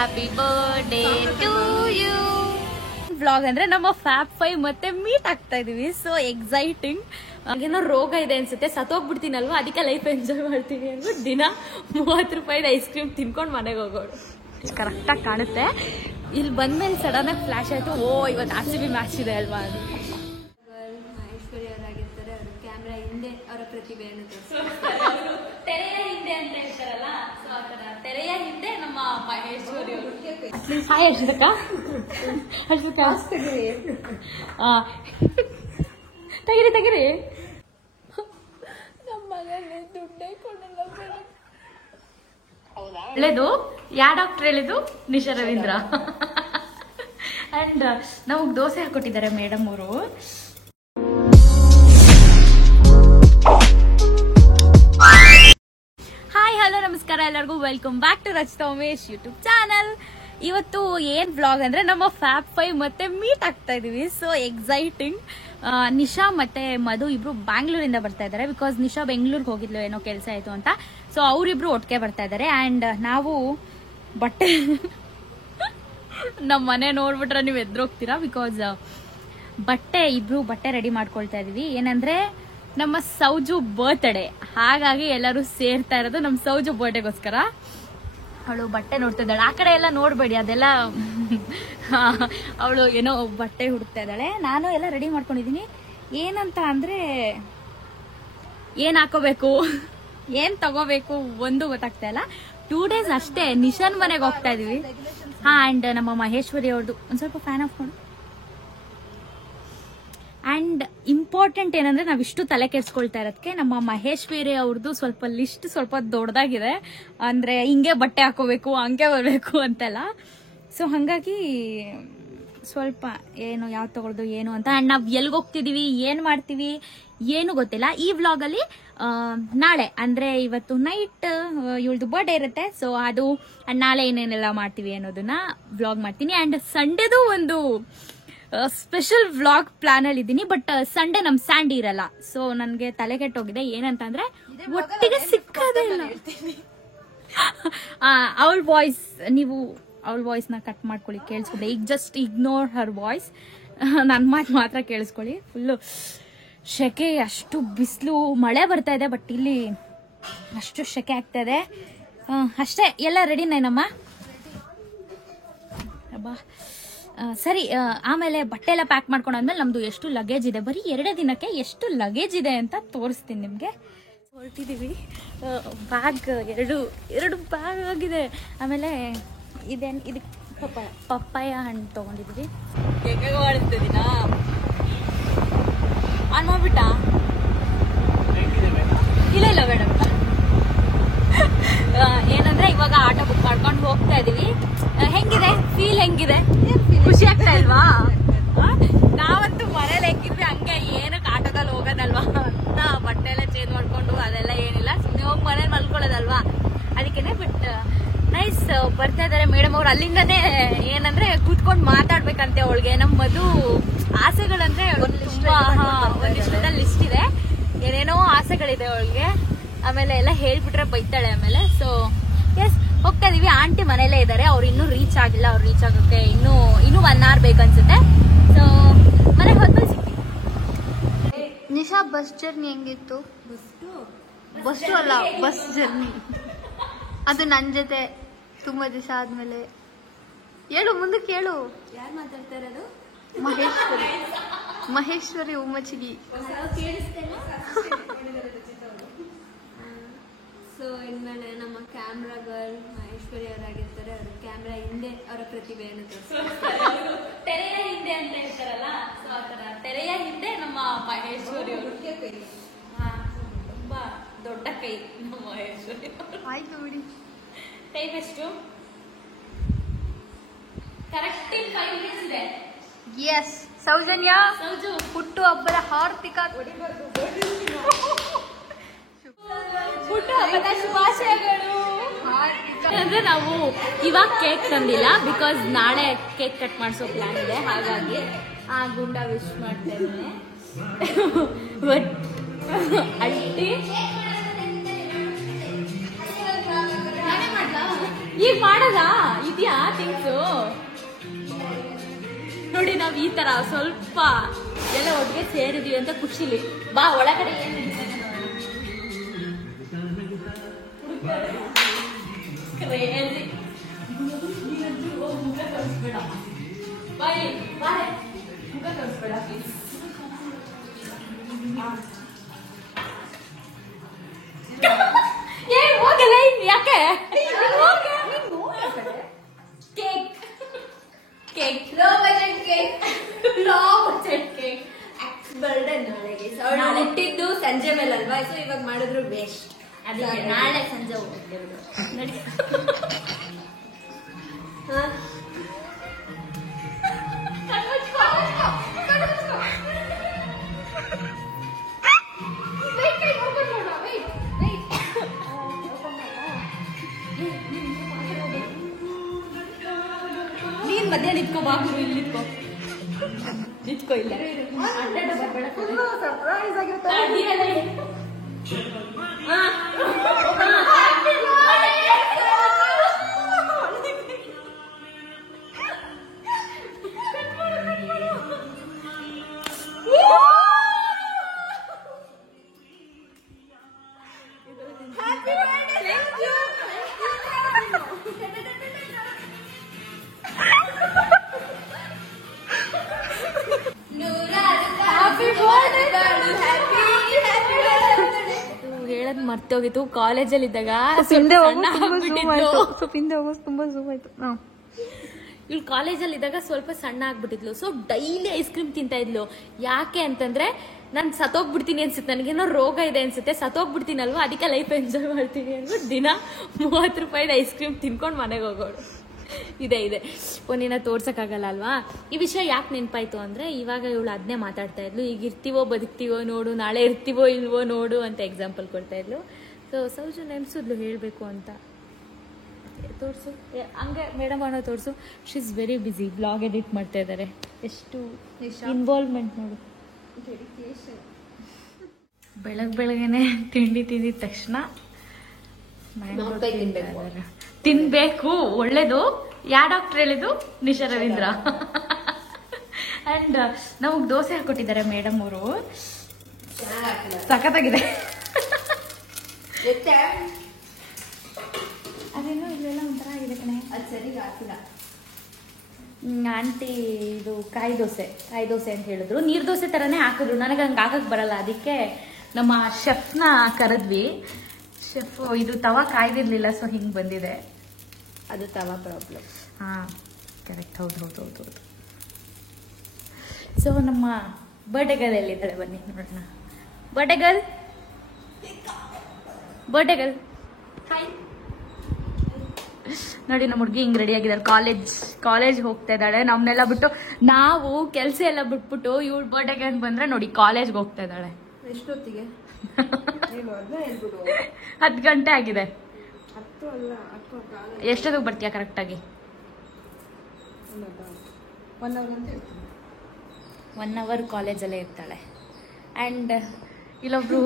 Happy birthday to you vlog ಅಂದ್ರೆ ನಮ್ಮ fab 5 ಮತ್ತೆ ಮೀಟ್ ಆಗ್ತಾ ಇದೀವಿ. So exciting. ಏನೋ ರೋಗ ಇದೆ ಅನ್ಸುತ್ತೆ, ಸತ್ತೋಗ್ಬಿಡ್ತೀನಲ್ವಾ, ಅದಕ್ಕೆ ಲೈಫ್ ಎಂಜಾಯ್ ಮಾಡ್ತೀನಿ ಅಂದ್ಬಿಟ್ಟು ದಿನ 30 ರೂಪಾಯಿದ ಐಸ್ ಕ್ರೀಮ್ ತಿನ್ಕೊಂಡು ಮನೆಗೆ ಹೋಗೋಳು. ಕರೆಕ್ಟಾಗಿ ಕಾಣುತ್ತೆ. ಇಲ್ಲಿ ಬಂದ್ಮೇಲೆ ಸಡನ್ ಆಗಿ ಫ್ಲಾಶ್ ಆಯ್ತು, ಓ ಇವತ್ತು RCB ಮ್ಯಾಚ್ ಇದೆ ಅಲ್ವಾ ಅದು. ಮಹೇಶ್ವರಿ ಅವರಾಗಿರ್ತಾರೆ, ಅವರು ಕ್ಯಾಮ್ರಾ ಹಿಂದೆ ಅವರ ಪ್ರತಿಭೆಯನ್ನು ತೆರೆಯ ಹಿಂದೆ ಅಂತ ಹೇಳ್ತಾರಲ್ಲ, ಸೊ ಆ ತರ ತೆರೆಯ ಹಿಂದೆ ನಮ್ಮ ಮಹೇಶ್ವರಿ ಅವರು. ಹಾಯ್ ಹರ್ಷಿತಕ್ಕ. ತೆಗಿರಿ ತೆಗಿರಿ. ನಮ್ಮ ಮಗನೇ ದುಡ್ಡೇ ಕೊಡಲ್ಲ. ಹೇಳಿದು ಯಾವ ಡಾಕ್ಟರ್ ಹೇಳಿದ್ದು? ನಿಶಾ ರವೀಂದ್ರ. ಅಂಡ್ ನಮಗ್ ದೋಸೆ ಹಾಕೊಟ್ಟಿದ್ದಾರೆ ಮೇಡಮ್ ಅವರು. ಹಾಯ್ ಹಲೋ ನಮಸ್ಕಾರ ಎಲ್ಲರಿಗೂ, welcome back to Rachita Umesh YouTube channel. ಇವತ್ತು ಏನ್ ವ್ಲಾಗ್ ಅಂದ್ರೆ ನಮ್ಮ ಫ್ಯಾಬ್ 5 ಮತ್ತೆ ಮೀಟ್ ಆಗ್ತಾ ಇದೀವಿ. So exciting. ನಿಶಾ ಮತ್ತೆ ಮಧು ಇಬ್ರು ಬ್ಯಾಂಗ್ಳೂರಿಂದ ಬರ್ತಾ ಇದಾರೆ, ಬಿಕಾಸ್ ನಿಶಾ ಬೆಂಗಳೂರಿಗೆ ಹೋಗಿದ್ಲು, ಏನೋ ಕೆಲಸ ಆಯ್ತು ಅಂತ. ಸೊ ಅವರಿಬ್ರು ಒಟ್ಟಿಗೆ ಬರ್ತಾ ಇದಾರೆ. ಅಂಡ್ ನಾವು ಬಟ್ಟೆ ನಮ್ಮ ಮನೆ ನೋಡ್ಬಿಟ್ರೆ ನೀವು ಎದ್ರೋಗ್ತೀರಾ, ಬಿಕಾಸ್ ಇಬ್ರು ಬಟ್ಟೆ ರೆಡಿ ಮಾಡ್ಕೊಳ್ತಾ ಇದೀವಿ. ಏನಂದ್ರೆ ನಮ್ಮ ಸೌಜು ಬರ್ತ್ಡೇ, ಹಾಗಾಗಿ ಎಲ್ಲರೂ ಸೇರ್ತಾ ಇರೋದು ನಮ್ಮ ಸೌಜು ಬರ್ಡೇಗೋಸ್ಕರ. ಅವಳು ಬಟ್ಟೆ ನೋಡ್ತಾ ಇದ್ದಾಳೆ. ಆ ಕಡೆ ಎಲ್ಲ ನೋಡ್ಬೇಡಿ, ಅದೆಲ್ಲ ಅವಳು ಏನೋ ಬಟ್ಟೆ ಹುಡುಕ್ತಾ ಇದ್ದಾಳೆ. ನಾನು ಎಲ್ಲ ರೆಡಿ ಮಾಡ್ಕೊಂಡಿದೀನಿ. ಏನಂತ ಅಂದ್ರೆ ಏನ್ ಹಾಕೋಬೇಕು, ಏನ್ ತಗೋಬೇಕು ಒಂದು ಗೊತ್ತಾಗ್ತಾ ಇಲ್ಲ. 2 days ಅಷ್ಟೇ ನಿಶಾನ್ ಮನೆಗೆ ಹೋಗ್ತಾ ಇದೀವಿ. ಅಂಡ್ ನಮ್ಮ ಮಹೇಶ್ವರಿ ಅವ್ರದ್ದು ಒಂದ್ ಸ್ವಲ್ಪ ಫ್ಯಾನ್ ಆಫ್ ಮಾಡು. ಅಂಡ್ ಇಂಪಾರ್ಟೆಂಟ್ ಏನಂದ್ರೆ ನಾವಿಷ್ಟು ತಲೆ ಕೆಡ್ಸ್ಕೊಳ್ತಾ ಇರೋದಕ್ಕೆ ನಮ್ಮ ಮಹೇಶ್ವರಿ ಅವ್ರದ್ದು ಸ್ವಲ್ಪ ಲಿಸ್ಟ್ ಸ್ವಲ್ಪ ದೊಡ್ಡದಾಗಿದೆ. ಅಂದ್ರೆ ಹಿಂಗೆ ಬಟ್ಟೆ ಹಾಕೋಬೇಕು, ಹಂಗೆ ಬರ್ಬೇಕು ಅಂತೆಲ್ಲ. ಸೊ ಹಂಗಾಗಿ ಸ್ವಲ್ಪ ಏನು ಯಾವ್ದು ತಗೊಳ್ದು ಏನು ಅಂತ. ಅಂಡ್ ನಾವ್ ಎಲ್ಗ್ ಹೋಗ್ತಿದೀವಿ, ಏನ್ ಮಾಡ್ತೀವಿ ಏನು ಗೊತ್ತಿಲ್ಲ. ಈ ವ್ಲಾಗ್ ಅಲ್ಲಿ ನಾಳೆ ಅಂದ್ರೆ ಇವತ್ತು ನೈಟ್ ಇವಳ್ದು ಬರ್ಡೇ ಇರುತ್ತೆ. ಸೊ ಅದು ನಾಳೆ ಏನೇನೆಲ್ಲ ಮಾಡ್ತೀವಿ ಅನ್ನೋದನ್ನ ವ್ಲಾಗ್ ಮಾಡ್ತೀನಿ. ಅಂಡ್ ಸಂಡೇದು ಒಂದು ಸ್ಪೆಷಲ್ ವ್ಲಾಗ್ ಪ್ಲಾನ್ ಅಲ್ಲಿ ಇದ್ದೀನಿ. ಬಟ್ ಸಂಡೇ ನಮ್ ಸ್ಯಾಂಡಿ ಇರಲ್ಲ. ಸೊ ನನ್ಗೆ ತಲೆ ಕೆಟ್ಟೋಗಿದೆ. ಏನಂತ ಅಂದ್ರೆ ಒಟ್ಟಿಗೆ ಸಿಕ್ಕದೇ ಇಲ್ಲ. ಅವಳ ವಾಯ್ಸ್, ನೀವು ಅವಳ ವಾಯ್ಸ್ ನ ಕಟ್ ಮಾಡ್ಕೊಳ್ಳಿ, ಕೇಳಿಸ್ಕೊಳ್ಳಿ. ಈಗ ಜಸ್ಟ್ ಇಗ್ನೋರ್ ಹರ್ ವಾಯ್ಸ್, ನನ್ ಮಾತು ಮಾತ್ರ ಕೇಳಿಸ್ಕೊಳ್ಳಿ. ಫುಲ್ಲು ಶೆಕೆ, ಅಷ್ಟು ಬಿಸಿಲು, ಮಳೆ ಬರ್ತಾ ಇದೆ, ಬಟ್ ಇಲ್ಲಿ ಅಷ್ಟು ಶೆಕೆ ಆಗ್ತಾ ಇದೆ. ಅಷ್ಟೇ. ಎಲ್ಲ ರೆಡಿನೇನಮ್ಮ? ಅಬ್ಬಾ ಸರಿ. ಆಮೇಲೆ ಬಟ್ಟೆ ಎಲ್ಲ ಪ್ಯಾಕ್ ಮಾಡ್ಕೊಂಡಾದ್ಮೇಲೆ ನಮ್ದು ಎಷ್ಟು ಲಗೇಜ್ ಇದೆ, ಬರೀ 2 ದಿನಕ್ಕೆ ಎಷ್ಟು ಲಗೇಜ್ ಇದೆ ಅಂತ ತೋರಿಸ್ತೀನಿ ನಿಮ್ಗೆ. ಹೊರಟಿದೀವಿ. ಬ್ಯಾಗ್ ಎರಡು ಬ್ಯಾಗ್ ಆಗಿದೆ. ಆಮೇಲೆ ಇದು ಪಪ್ಪಾಯ ಹಣ್ಣು ತಗೊಂಡಿದೀವಿ. ಹೇಗೆ ಮಾಡಿಸ್ತಿದ್ದೀನ ಆನ್ ಮಾಡ್ಬಿಟ್ಟ? ಇಲ್ಲ ಬೇಡ. ಏನಂದ್ರೆ ಇವಾಗ ಆಟೋ ಬುಕ್ ಮಾಡ್ಕೊಂಡು ಹೋಗ್ತಾ ಇದೀವಿ. ಹೆಂಗಿದೆ ಫೀಲ್? ಹೆಂಗಿದೆ? ಖುಷಿ ಆಗ್ತಾ ಇಲ್ವಾ? ನಾವಂತೂ ಮನೇಲಿ ಹೆಂಗಿದ್ವಿ ಹಂಗೆ, ಏನಕ್ಕೆ ಆಟೋದಲ್ಲಿ ಹೋಗೋದಲ್ವಾ ಅಂತ ಬಟ್ಟೆ ಎಲ್ಲ ಚೇಂಜ್ ಮಾಡ್ಕೊಂಡು ಅದೆಲ್ಲ ಏನಿಲ್ಲ, ಸುಮ್ಮನೆ ಹೋಗಿ ಮನೇಲಿ ಮಲ್ಕೊಳ್ಳೋದಲ್ವಾ, ಅದಕ್ಕೇನೆ. But nice. ಬರ್ತಾ ಇದಾರೆ ಮೇಡಮ್ ಅವ್ರು. ಅಲ್ಲಿಂದನೇ ಏನಂದ್ರೆ ಕೂತ್ಕೊಂಡು ಮಾತಾಡ್ಬೇಕಂತೆ ಅವಳಿಗೆ. ನಮ್ಮ ಮಧು ಆಸೆಗಳಂದ್ರೆ ತುಂಬಾ ಒಂದಿಷ್ಟದ ಲಿಸ್ಟ್ ಇದೆ, ಏನೇನೋ ಆಸೆಗಳಿದೆ ಅವಳಿಗೆ. ಆಮೇಲೆ ಎಲ್ಲ ಹೇಳ್ಬಿಟ್ರೆ ಬೈತಾಳೆ ಆಮೇಲೆ. ಸೊ ಎಸ್, ಹೋಗ್ತಾ ಇದೀವಿ. ಆಂಟಿ ಮನೇಲೇ ಇದ್ದಾರೆ, ಅವ್ರು ಇನ್ನೂ ರೀಚ್ ಆಗಿಲ್ಲ. ಅವ್ರು ರೀಚ್ ಆಗೋಕೆ ಇನ್ನೂ 1 hour ಬೇಕನ್ಸುತ್ತೆ. ಸೊ ಮನೆಗೆ ಹೋದ್ಮೇಲೆ ಸಿಗ್ತೀವಿ. ನಿಶಾ, ಬಸ್ ಜರ್ನಿ ಹೆಂಗಿತ್ತು? ಬಸ್ಸು ಅಲ್ಲ, ಬಸ್ ಜರ್ನಿ. ಅದು ನನ್ನ ಜೊತೆ ತುಂಬಾ ದಿವಸ ಆದ್ಮೇಲೆ. ಹೇಳು, ಮುಂದಕ್ಕೆ ಹೇಳು. ಯಾರು ಮಾತಾಡ್ತಾ ಇರೋದು? ಮಹೇಶ್ವರಿ ಉಮ್ಮಚಿಗಿ. ಸೊ ಇನ್ಮೇಲೆ ನಮ್ಮ ಕ್ಯಾಮ್ರಾ ಗರ್ಲ್ ಮಹೇಶ್ವರಿ ಅವರಾಗಿರ್ತಾರೆ, ಅವರು ಕ್ಯಾಮ್ರಾ ಹಿಂದೆ ಅವರ ಪ್ರತಿಭೆಯನ್ನು ತೆರೆಯ ಹಿಂದೆ ಅಂತ ಹೇಳ್ತಾರಲ್ಲ, ಸೊ ಆ ತರ ತೆರೆಯ ಹಿಂದೆ ನಮ್ಮ ಮಹೇಶ್ವರಿ ಅವರು. ತುಂಬಾ ದೊಡ್ಡ ಕೈ ನಮ್ಮ ಮಹೇಶ್ವರಿ. ಆಯ್ತು ಬಿಡಿ. ಟೈಮ್ ಎಷ್ಟು? ಕರೆಕ್ಟ್ 5 minutes ಇದೆ. ಎಸ್. ಸೌಜನ್ಯ, ಸೌಜು ಹುಟ್ಟು ಹಬ್ಬದ ಹಾರ್ದಿಕ ಶುಭಾಶಯಗಳು. ಅಂದ್ರೆ ನಾವು ಇವಾಗ ಕೇಕ್ ತಂದಿಲ್ಲ, ಬಿಕಾಸ್ ನಾಳೆ ಕೇಕ್ ಕಟ್ ಮಾಡಿಸೋ ಪ್ಲಾನ್ ಇದೆ. ಹಾಗಾಗಿ ಗುಂಡ ವಿಶ್ ಮಾಡ್ತಾ ಇದ್ದೇನೆ. ಬಟ್ ಅಲ್ಟಿ ಈಗ ಮಾಡದ ಇದೆಯಾ ನೋಡಿ ನಾವ್ ಈ ತರ ಸ್ವಲ್ಪ ಎಲ್ಲ ಒಟ್ಟಿಗೆ ಸೇರಿದ್ವಿ ಅಂತ ಖುಷಿಲಿ. ಬಾ ಒಳಗಡೆ ಏನ್ ನಡೀತದೆ crazy. ಮುಖ ತೋರಿಸ್ಬೇಡ ಬಾಯ್ ಬಾಯ್, ಮುಖ ತೋರಿಸ್ಬೇಡ ಪ್ಲೀಸ್. ಏ ಹೋಗಲ್ಲ ಯಾಕೆ? Cake cake low budget cake, low budget cake. Birthday ನಾಳೆಗೆ ಅವಳು ಹುಟ್ಟಿದ್ದು ಸಂಜೆ ಮೇಲೆ ಅಲ್ವಾ, ಸೊ ಇವಾಗ ಮಾಡಿದ್ರು ವೇಸ್ಟ್. ಅದಕ್ಕೆ ನಾಳೆ ಸಂಜೆ ಹೋಗ್ತೇವೆ ನೋಡಿ. ನೀನ್ ಮಧ್ಯ ನಿತ್ಕೋ, ಬಾಬು ಇಲ್ಲಿ ನಿತ್ಕೋ, ನಿತ್ಕೋ ಇಲ್ಲ ಸರ್ಪ್ರೈಸ್ ಆಗಿರುತ್ತೆ. ಹೇಳದ್ ಮರ್ತೋಗಿತ್ತು. ಕಾಲೇಜಲ್ಲಿ ಇದ್ದಾಗ ಇವಳು ಕಾಲೇಜಲ್ಲಿ ಇದ್ದಾಗ ಸ್ವಲ್ಪ ಸಣ್ಣ ಆಗ್ಬಿಟ್ಟಿದ್ಲು. ಸೊ ಡೈಲಿ ಐಸ್ ಕ್ರೀಮ್ ತಿಂತಾ ಇದ್ಲು. ಯಾಕೆ ಅಂತಂದ್ರೆ ನಾನು ಸತ್ತೋಗ್ಬಿಡ್ತೀನಿ ಅನ್ಸುತ್ತೆ, ನನಗೇನೋ ರೋಗ ಇದೆ ಅನ್ಸುತ್ತೆ, ಸತ್ತೋಗ್ಬಿಡ್ತೀನಲ್ವಾ, ಅದಕ್ಕೆ ಲೈಫ್ ಎಂಜಾಯ್ ಮಾಡ್ತೀನಿ ಅಂದ್ಬಿಟ್ಟು ದಿನ 30 ರೂಪಾಯಿದ ಐಸ್ ಕ್ರೀಮ್ ತಿನ್ಕೊಂಡು ಮನೆಗೆ ಹೋಗೋಳು. ಇದೆ ಒಂದಿನ ತೋರ್ಸಕ್ಕಾಗಲ್ಲ ಅಲ್ವಾ. ಈ ವಿಷಯ ಯಾಕೆ ನೆನಪಾಯ್ತು ಅಂದ್ರೆ ಇವಾಗ ಇವಳು ಅದನ್ನೇ ಮಾತಾಡ್ತಾ ಇದ್ಲು. ಈಗ ಇರ್ತೀವೋ ಬದುಕ್ತೀವೋ ನೋಡು, ನಾಳೆ ಇರ್ತೀವೋ ಇಲ್ವೋ ನೋಡು ಅಂತ ಎಕ್ಸಾಂಪಲ್ ಕೊಡ್ತಾ ಇದ್ಲು. ಸೊ ಸೌಜು ನೆನ್ಸಿದ್ಲು ಹೇಳ್ಬೇಕು ಅಂತ. ತೋರಿಸು ಹಂಗೆ ಮೇಡಮ್ ಅನ್ನೋ ತೋರಿಸು. She is very busy, blog edit ಮಾಡ್ತಾ ಇದ್ದಾರೆ. ಎಷ್ಟು ಇನ್ವಾಲ್ವ್ಮೆಂಟ್ ನೋಡು. ಬೆಳಗ್ಗೆನೆ ತಿಂಡಿ ತಿಂದಿದ ತಕ್ಷಣ ತಿನ್ಬೇಕು, ಒಳ್ಳೇದು. ಯಾವ ಡಾಕ್ಟರ್ ಹೇಳಿದ್ದು? ನಿಶಾ ರವೀಂದ್ರ. ಅಂಡ್ ನಮಗ್ ದೋಸೆ ಹಾಕೊಟ್ಟಿದ್ದಾರೆ ಮೇಡಮ್ ಅವರು, ಸಖತ್ತಾಗಿದೆ. ಅದೇನೋ ಇಲ್ಲೆಲ್ಲ ಒಂಥರ ಆಗಿದೆ ಕಣೆ, ಅದು ಸರಿ ಹಾಕಿಲ್ಲ. ಆಂಟಿ ಇದು ಕಾಯಿ ದೋಸೆ ಅಂತ ಹೇಳಿದ್ರು. ನೀರ್ ದೋಸೆ ತರನೇ ಹಾಕಿದ್ರು. ನನಗೆ ಹಂಗೆ ಹಾಕಕ್ ಬರಲ್ಲ, ಅದಕ್ಕೆ ನಮ್ಮ ಶೆಫ್ನ ಕರೆದ್ವಿ. ಶೆಫ್ ಇದು ತವಾ ಕಾಯ್ದಿರ್ಲಿಲ್ಲ, ಸೊ ಹಿಂಗ್ ಬಂದಿದೆ. ಅದು ತವಾ ಪ್ರಾಬ್ಲಮ್. ಹಾ ಕರೆಕ್ಟ್, ಹೌದು. ಸೊ ನಮ್ಮ ಬರ್ಡೇ ಗರ್ಲ್ ಎಲ್ಲಿದ್ದಾಳೆ ಬನ್ನಿ ನೋಡೋಣ. ಬರ್ಡೇ ಗರ್ಲ್ ನೋಡಿ, ನಮ್ಮ ಹುಡುಗಿ ಹಿಂಗ್ ರೆಡಿ ಆಗಿದ್ದಾರೆ. ಕಾಲೇಜ್ ಹೋಗ್ತಾ ಇದ್ದಾಳೆ. ನಮ್ನೆಲ್ಲ ಬಿಟ್ಟು, ನಾವು ಕೆಲಸ ಎಲ್ಲ ಬಿಟ್ಬಿಟ್ಟು ಇವಳು ಬರ್ಡೇಗೆ ಅಂತ ಬಂದ್ರೆ ನೋಡಿ ಕಾಲೇಜ್ಗೆ ಹೋಗ್ತಾ ಇದ್ದಾಳೆ. ಎಷ್ಟೊತ್ತಿಗೆ? 10 ಗಂಟೆ ಆಗಿದೆ. ಎಷ್ಟೊತ್ತಿಗೆ ಬರ್ತೀಯಾ ಕರೆಕ್ಟಾಗಿ? 1 ಅವರ್ ಕಾಲೇಜಲ್ಲೇ ಇರ್ತಾಳೆ. ಆ್ಯಂಡ್ ಇಲ್ಲೊಬ್ರು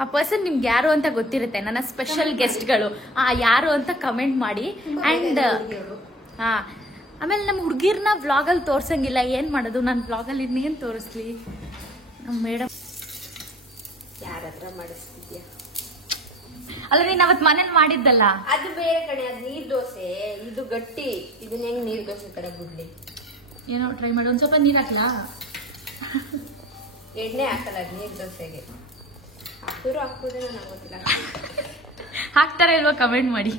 ಆ ಪರ್ಸನ್ ನಿಮ್ಗೆ ಯಾರು ಅಂತ ಗೊತ್ತಿರುತ್ತೆ, ನನ್ನ ಸ್ಪೆಷಲ್ ಗೆಸ್ಟ್ಗಳು. ಯಾರು ಅಂತ ಕಮೆಂಟ್ ಮಾಡಿ. ಆ್ಯಂಡ್ ಆಮೇಲೆ ನಮ್ಮ ಹುಡುಗಿರ್ನ ವ್ಲಾಗಲ್ಲಿ ತೋರ್ಸಂಗಿಲ್ಲ, ಏನ್ ಮಾಡೋದು? ನನ್ನ ವ್ಲಾಗಲ್ಲಿ ಇನ್ನೇನು ತೋರಿಸ್ಲಿ? ನಮ್ಮ ಮೇಡಮ್ ಯಾರ ಹತ್ರ ಮಾಡಿಸ್ತಿದ್ಯಾ? ಅಲ್ಲ, ನೀನ್ ಅವತ್ ಮನೇಲಿ ಮಾಡಿದ್ದಲ್ಲ, ಅದು ಬೇರೆ ಕಡೆ. ಅದು ನೀರ್ ದೋಸೆ, ಇದು ಗಟ್ಟಿ. ಇದನ್ನ ಹೆಂಗ್ ನೀರ್ ದೋಸೆ ತರ ಬಿಡ್ಲಿ? ಏನೋ ಟ್ರೈ ಮಾಡಿ. ಒಂದ್ ಸ್ವಲ್ಪ ನೀರ್ ಹಾಕ್ಲಾ? ಎಣ್ಣೆ ಹಾಕಲ್ಲ ನೀರ್ ದೋಸೆಗೆ. ಹಾಕೋದೇನೋ ನಂಗೆ ಗೊತ್ತಿಲ್ಲ. ಹಾಕ್ತಾರ ಇಲ್ವಾ ಕಮೆಂಟ್ ಮಾಡಿ.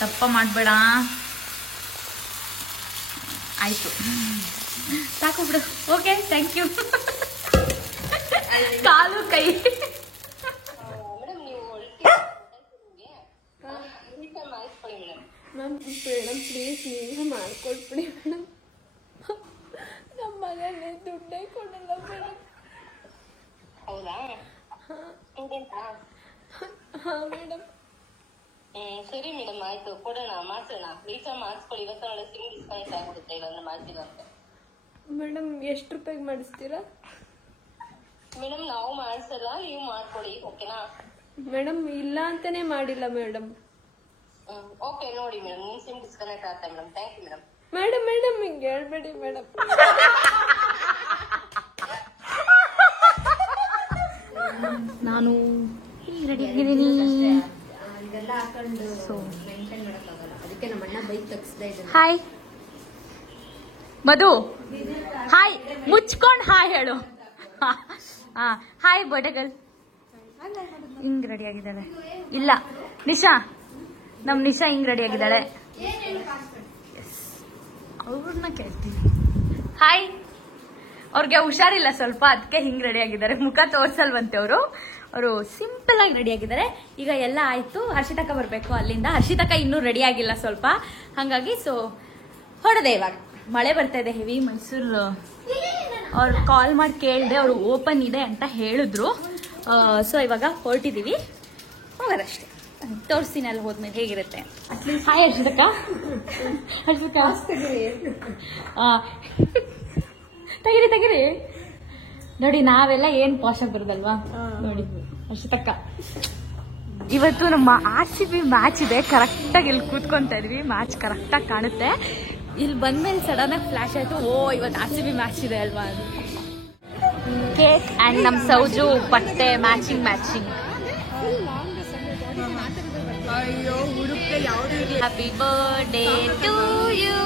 ದಪ್ಪ ಮಾಡ್ಬೇಡ. ಆಯ್ತು, ಸಾಕು ಬಿಡು. Okay, thank you. ಕಾಲು ಕೈ ಮೇಡಮ್ ಪ್ಲೀಸ್ ನೀವು ಮಾಡ್ಕೊಡ್ಬಿಡಿ ಮೇಡಮ್. ನಮ್ಮ ಮನೇಲಿ ದುಡ್ಡೇ ಕೊಡಲ್ಲ ಮೇಡಮ್. ಹೌದಾ? ಹಾ ಮೇಡಮ್. ಸರಿ ಮೇಡಮ್, ಆಯ್ತು, ಕೊಡೋಣ, ಮಾಡ್ಸೋಣ. ರೀಚಾರ್ಜ್ ಮಾಡಿಸ್ಕೊಳ್ಳಿ. ಇವತ್ತು ನಾಳೆ ಸಿಮ್ ಡಿಸ್ಕನೆಕ್ಟ್ ಆಗ್ಬಿಡುತ್ತೆ, ಇಲ್ಲಾಂದ್ರೆ ಮಾಡ್ತೀವಿ ಅಂತ. ಮೇಡಮ್ ಎಷ್ಟು ರೂಪಾಯಿಗೆ ಮಾಡಿಸ್ತೀರಾ? ಮೇಡಮ್ ನಾವು ಮಾಡ್ಸಲ್ಲ, ನೀವು ಮಾಡ್ಕೊಡಿ, ಓಕೆನಾ? ಮೇಡಮ್ ಇಲ್ಲ ಅಂತಾನೆ ಮಾಡಿಲ್ಲ ಮೇಡಮ್. ಓಕೆ ನೋಡಿ ಮೇಡಮ್, ನಿಮ್ ಸಿಮ್ ಡಿಸ್ಕನೆಕ್ಟ್ ಆಗ್ತಾ madam. Thank you madam. Madam ಹಿಂಗೆ ಹೇಳ್ಬೇಡಿ ಮೇಡಮ್. ನಾನು ರೆಡಿ ಆಗಿದ್ದೀನಿ. ಇದೆಲ್ಲ ಹಾಕೊಂಡು ಮೇಂಟೈನ್ ಮಾಡಕ್ಕಾಗಲ್ಲ, ಅದಕ್ಕೆ ನಮ್ಮ ಅಣ್ಣ ಬೈಕ್ ತಗ್ಸ್ತಾ ಇದ್ದಾನೆ. ಹಾಯ್ ಮಧು, ಹಾಯ್ ಮುಚ್ಕೊಂಡ್ ಹಾಯ್ ಹೇಳು. ಹಾಯ್ ಬಡಗಲ್. ಹಿಂಗ್ ರೆಡಿ ಆಗಿದ್ದಾಳೆ. ಇಲ್ಲ ನಿಶಾ, ನಮ್ ನಿಶಾ ಹಿಂಗ್ ರೆಡಿ ಆಗಿದ್ದಾಳೆ. ಅವ್ರನ್ನ ಕೇಳ್ತೀನಿ. ಹಾಯ್. ಅವ್ರಿಗೆ ಹುಷಾರಿಲ್ಲ ಸ್ವಲ್ಪ, ಅದಕ್ಕೆ ಹಿಂಗ್ ರೆಡಿ ಆಗಿದ್ದಾರೆ. ಮುಖ ತೋರ್ಸಲ್ವಂತೆ ಅವರು ಸಿಂಪಲ್ ಆಗಿ ರೆಡಿ ಆಗಿದ್ದಾರೆ. ಈಗ ಎಲ್ಲ ಆಯ್ತು, ಹರ್ಷಿತಕ್ಕ ಬರ್ಬೇಕು ಅಲ್ಲಿಂದ. ಹರ್ಷಿತಕ್ಕ ಇನ್ನೂ ರೆಡಿ ಆಗಿಲ್ಲ ಸ್ವಲ್ಪ, ಹಂಗಾಗಿ ಸೊ ಹೊರದೆ. ಇವಾಗ ಮಳೆ ಬರ್ತಾ ಇದೆ ಹೆವಿ. ಮೈಸೂರು ಅವ್ರು ಕಾಲ್ ಮಾಡಿ ಕೇಳಿದೆ, ಅವರು ಓಪನ್ ಇದೆ ಅಂತ ಹೇಳಿದ್ರು. ಸೊ ಇವಾಗ ಹೊರಟಿದೀವಿ, ಹೋಗೋದಷ್ಟೇ. ತೋರಿಸ್ತೀನಿ ಅಲ್ಲಿ ಹೋದ್ಮೇಲೆ ಹೇಗಿರುತ್ತೆ. ಹಾಯ್ ಹರ್ಷಿತಕ್ಕ. ತೆಗಿರಿ ನೋಡಿ, ನಾವೆಲ್ಲ ಏನ್ ಪಾಶಾಗಿ ಬರೋದಲ್ವಾ ನೋಡಿ. ಹರ್ಷಿತಕ್ಕ ಇವತ್ತು ನಮ್ಮ RCB ಮ್ಯಾಚ್ ಇದೆ. ಕರೆಕ್ಟಾಗಿ ಇಲ್ಲಿ ಕೂತ್ಕೊಂತ ಇದ್ವಿ, ಮ್ಯಾಚ್ ಕರೆಕ್ಟಾಗಿ ಕಾಣುತ್ತೆ. ಇಲ್ಲಿ ಬಂದ್ಮೇಲೆ ಸಡನ್ ಆಗಿ ಫ್ಲಾಶ್ ಆಯ್ತು, ಓ ಇವತ್ತು RCB ಮ್ಯಾಚ್ ಇದೆ ಅಲ್ವಾ. ಕೇಕ್ ಅಂಡ್ ನಮ್ ಸೌಜು ಬಟ್ಟೆ matching. Happy birthday to you,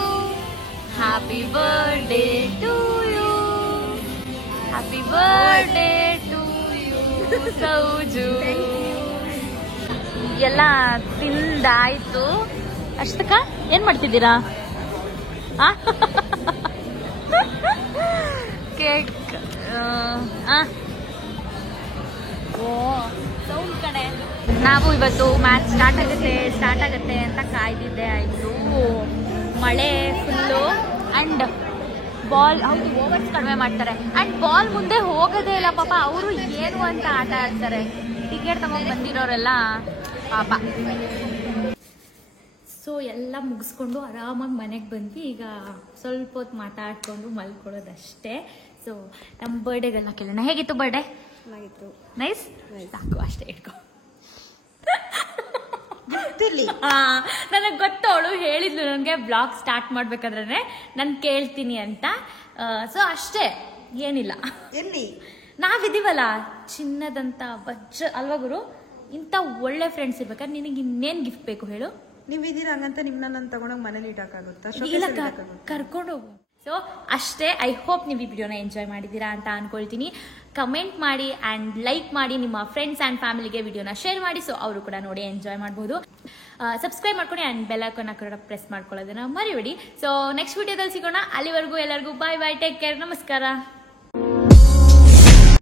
happy birthday to you, happy birthday to you Sauju. ಎಲ್ಲ ತಿಂದಾಯ್ತು. ಅಷ್ಟಕ್ಕ ಏನ್ ಮಾಡ್ತಿದ್ದೀರಾ? ಕೇಕ್ ಸೌಂಡ್ ಕಡೆ. ನಾವು ಇವತ್ತು ಮ್ಯಾಚ್ ಸ್ಟಾರ್ಟ್ ಆಗುತ್ತೆ ಅಂತ ಕಾಯ್ದಿದ್ದೆ. ಆಯ್ತು, ಮಳೆ ಫುಲ್ಲು ಅಂಡ್ ಬಾಲ್, ಹೌದು ಓವರ್ಸ್ ಕಡಿಮೆ ಮಾಡ್ತಾರೆ ಅಂಡ್ ಬಾಲ್ ಮುಂದೆ ಹೋಗೋದೇ ಇಲ್ಲ ಪಾಪ. ಅವರು ಏನು ಅಂತ ಆಟ ಆಡ್ತಾರೆ. ಟಿಕೆಟ್ ತಗೊಂಡ್ ಬಂದಿರೋರೆಲ್ಲ ಪಾಪ. ಸೊ ಎಲ್ಲ ಮುಗಿಸ್ಕೊಂಡು ಆರಾಮಾಗಿ ಮನೆಗೆ ಬಂದ್ವಿ. ಈಗ ಸ್ವಲ್ಪ ಹೊತ್ತು ಮಾತಾಡ್ಕೊಂಡು ಮಲ್ಕೊಳ್ಳೋದಷ್ಟೇ. ಸೊ ನಮ್ಮ ಬರ್ಡೇಗೆಲ್ಲ ಕೇಳೋಣ. ಹೇಗಿತ್ತು ಬರ್ಡೇ? ಚೆನ್ನಾಗಿತ್ತು. ನೈಸ್. ಸಾಕು ಅಷ್ಟೇ, ಇಟ್ಕೊ. ನನಗೆ ಗೊತ್ತು, ಅವಳು ಹೇಳಿದ್ಲು ನನಗೆ ಬ್ಲಾಗ್ ಸ್ಟಾರ್ಟ್ ಮಾಡ್ಬೇಕಾದ್ರೆ ನಾನು ಕೇಳ್ತೀನಿ ಅಂತ. ಸೊ ಅಷ್ಟೇ, ಏನಿಲ್ಲ. ಎಲ್ಲಿ ನಾವಿದೀವಲ್ಲ ಚಿನ್ನದಂತ ವಜ್ರ ಅಲ್ವಾ ಗುರು. ಇಂಥ ಒಳ್ಳೆ ಫ್ರೆಂಡ್ಸ್ ಇರ್ಬೇಕಾದ್ರೆ ನಿನಗೆ ಇನ್ನೇನು ಗಿಫ್ಟ್ ಬೇಕು ಹೇಳು? ನೀವಿದ್ದೀರಾ ಹಂಗಂತ ನಿಮ್ನ ನಾನು ತಗೊಂಡೋಗಿ ಮನೇಲಿ ಇಡಕ್ಕಾಗುತ್ತಾ? ಕರ್ಕೊಂಡು ಹೋಗು. ಸೊ ಅಷ್ಟೇ. ಐ ಹೋಪ್ ನೀವು ಈ ವಿಡಿಯೋನ ಎಂಜಾಯ್ ಮಾಡಿದ್ದೀರಾ ಅಂತ ಅನ್ಕೊಳ್ತೀನಿ. ಕಮೆಂಟ್ ಮಾಡಿ ಆ್ಯಂಡ್ ಲೈಕ್ ಮಾಡಿ. ನಿಮ್ಮ ಫ್ರೆಂಡ್ಸ್ ಆ್ಯಂಡ್ ಫ್ಯಾಮಿಲಿಗೆ ವಿಡಿಯೋನ ಶೇರ್ ಮಾಡಿ, ಸೊ ಅವರು ಕೂಡ ನೋಡಿ ಎಂಜಾಯ್ ಮಾಡ್ಬೋದು. ಸಬ್ಸ್ಕ್ರೈಬ್ ಮಾಡ್ಕೊಂಡು ಆ್ಯಂಡ್ ಬೆಲ್ ಐಕಾನ್ ಕೂಡ ಪ್ರೆಸ್ ಮಾಡ್ಕೊಳ್ಳೋದನ್ನ ಮರಿಬೇಡಿ. ಸೊ ನೆಕ್ಸ್ಟ್ ವಿಡಿಯೋದಲ್ಲಿ ಸಿಗೋಣ. ಅಲ್ಲಿವರೆಗೂ ಎಲ್ಲರಿಗೂ ಬಾಯ್ ಬಾಯ್, ಟೇಕ್ ಕೇರ್, ನಮಸ್ಕಾರ.